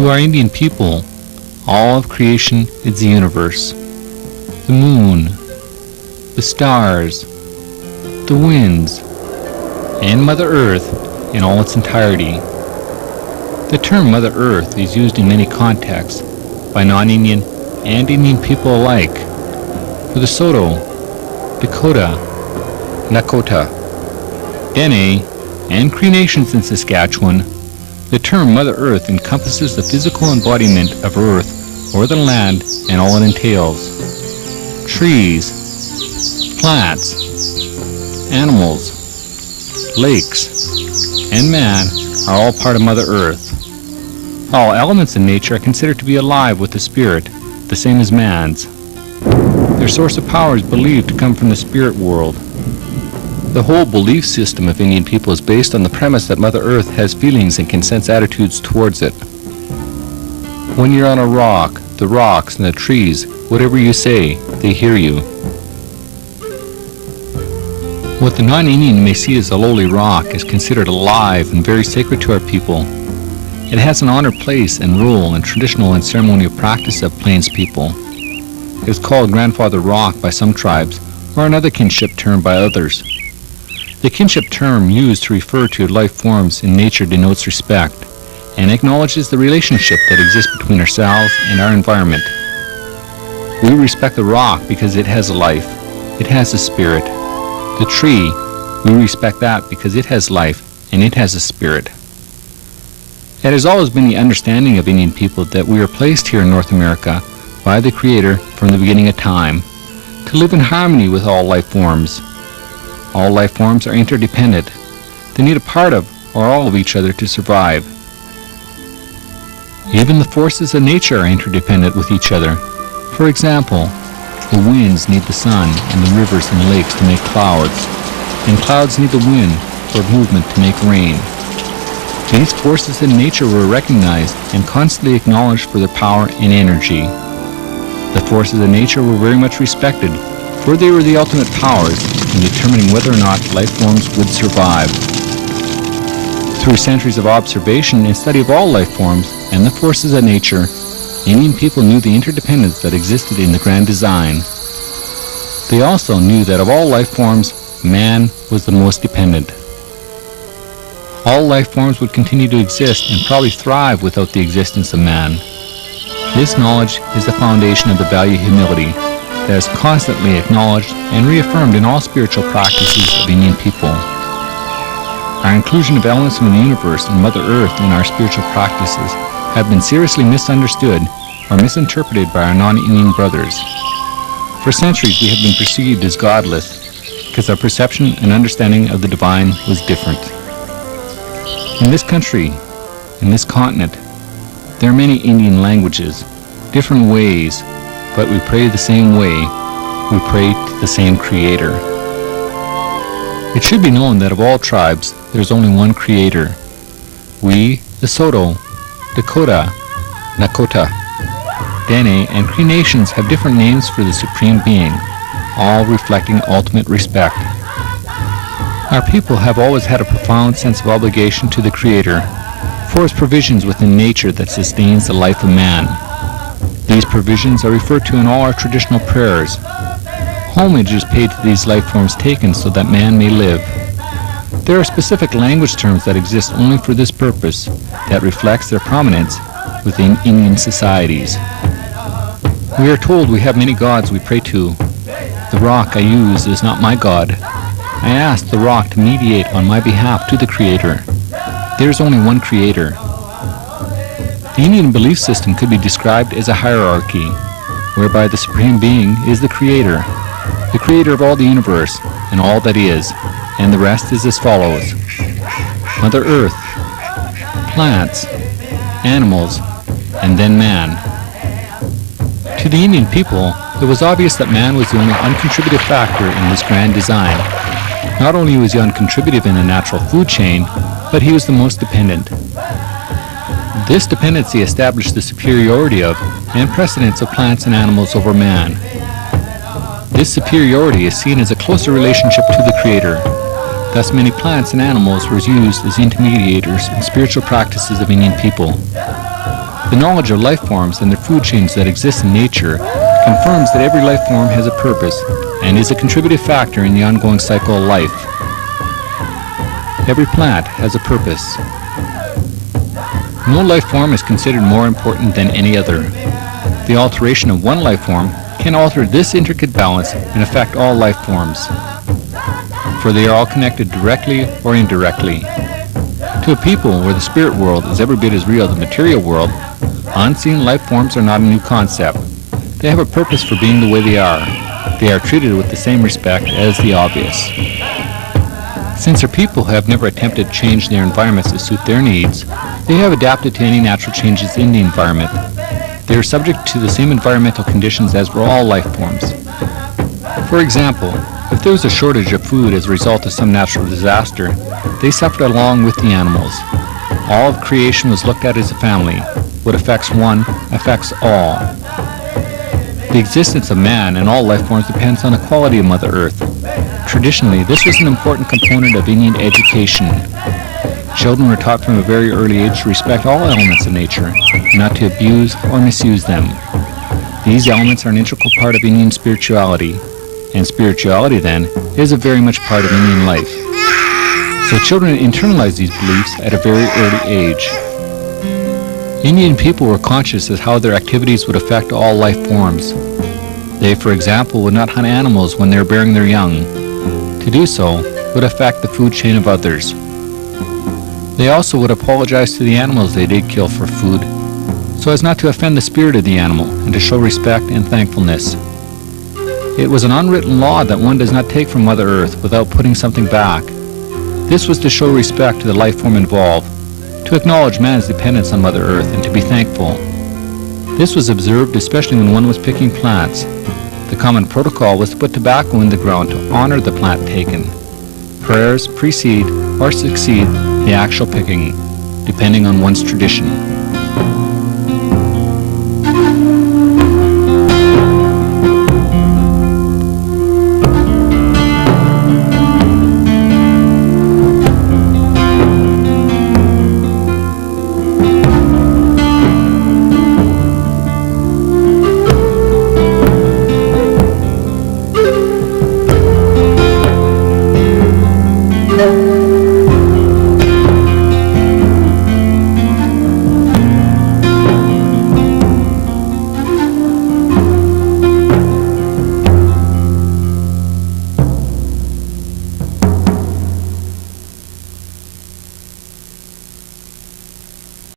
To our Indian people, all of creation is the universe. The moon, the stars, the winds, and Mother Earth in all its entirety. The term Mother Earth is used in many contexts by non-Indian and Indian people alike. For the Saulteaux, Dakota, Nakota, Dene, and Cree Nations in Saskatchewan, the term Mother Earth encompasses the physical embodiment of Earth or the land and all it entails. Trees, plants, animals, lakes, and man are all part of Mother Earth. All elements in nature are considered to be alive with a spirit, the same as man's. Their source of power is believed to come from the spirit world. The whole belief system of Indian people is based on the premise that Mother Earth has feelings and can sense attitudes towards it. When you're on a rock, the rocks and the trees, whatever you say, they hear you. What the non-Indian may see as a lowly rock is considered alive and very sacred to our people. It has an honored place and role in traditional and ceremonial practice of Plains people. It is called Grandfather Rock by some tribes, or another kinship term by others. The kinship term used to refer to life forms in nature denotes respect and acknowledges the relationship that exists between ourselves and our environment. We respect the rock because it has a life, it has a spirit. The tree, we respect that because it has life and it has a spirit. It has always been the understanding of Indian people that we are placed here in North America by the Creator from the beginning of time to live in harmony with all life forms. All life forms are interdependent. They need a part of or all of each other to survive. Even the forces of nature are interdependent with each other. For example, the winds need the sun and the rivers and lakes to make clouds, and clouds need the wind for movement to make rain. These forces in nature were recognized and constantly acknowledged for their power and energy. The forces of nature were very much respected, for they were the ultimate powers in determining whether or not life forms would survive. Through centuries of observation and study of all life forms and the forces of nature, Indian people knew the interdependence that existed in the grand design. They also knew that of all life forms, man was the most dependent. All life forms would continue to exist and probably thrive without the existence of man. This knowledge is the foundation of the value of humility that is constantly acknowledged and reaffirmed in all spiritual practices of Indian people. Our inclusion of elements from the universe and Mother Earth in our spiritual practices have been seriously misunderstood or misinterpreted by our non-Indian brothers. For centuries we have been perceived as godless because our perception and understanding of the divine was different. In this country, in this continent, there are many Indian languages, different ways, but we pray the same way. We pray to the same Creator. It should be known that of all tribes, there is only one Creator. We, the Saulteaux, Dakota, Nakota, Dene, and Cree Nations have different names for the Supreme Being, all reflecting ultimate respect. Our people have always had a profound sense of obligation to the Creator for His provisions within nature that sustains the life of man. These provisions are referred to in all our traditional prayers. Homage is paid to these life forms taken so that man may live. There are specific language terms that exist only for this purpose that reflects their prominence within Indian societies. We are told we have many gods we pray to. The rock I use is not my God. I ask the rock to mediate on my behalf to the Creator. There is only one Creator. The Indian belief system could be described as a hierarchy, whereby the Supreme Being is the Creator of all the universe and all that is, and the rest is as follows: Mother Earth, plants, animals, and then man. To the Indian people, it was obvious that man was the only uncontributive factor in this grand design. Not only was he uncontributive in the natural food chain, but he was the most dependent. This dependency established the superiority of and precedence of plants and animals over man. This superiority is seen as a closer relationship to the Creator. Thus many plants and animals were used as intermediators in spiritual practices of Indian people. The knowledge of life forms and their food chains that exist in nature confirms that every life form has a purpose and is a contributive factor in the ongoing cycle of life. Every plant has a purpose. No life form is considered more important than any other. The alteration of one life form can alter this intricate balance and affect all life forms, for they are all connected directly or indirectly. To a people where the spirit world is every bit as real as the material world, unseen life forms are not a new concept. They have a purpose for being the way they are. They are treated with the same respect as the obvious. Since our people have never attempted to change their environments to suit their needs, they have adapted to any natural changes in the environment. They are subject to the same environmental conditions as were all life forms. For example, if there was a shortage of food as a result of some natural disaster, they suffered along with the animals. All of creation was looked at as a family. What affects one affects all. The existence of man and all life forms depends on the quality of Mother Earth. Traditionally, this was an important component of Indian education. Children were taught from a very early age to respect all elements of nature, and not to abuse or misuse them. These elements are an integral part of Indian spirituality, and spirituality, then, is a very much part of Indian life. So children internalize these beliefs at a very early age. Indian people were conscious of how their activities would affect all life forms. They, for example, would not hunt animals when they were bearing their young. To do so would affect the food chain of others. They also would apologize to the animals they did kill for food, so as not to offend the spirit of the animal and to show respect and thankfulness. It was an unwritten law that one does not take from Mother Earth without putting something back. This was to show respect to the life form involved, to acknowledge man's dependence on Mother Earth and to be thankful. This was observed especially when one was picking plants. The common protocol was to put tobacco in the ground to honor the plant taken. Prayers precede or succeed the actual picking, depending on one's tradition.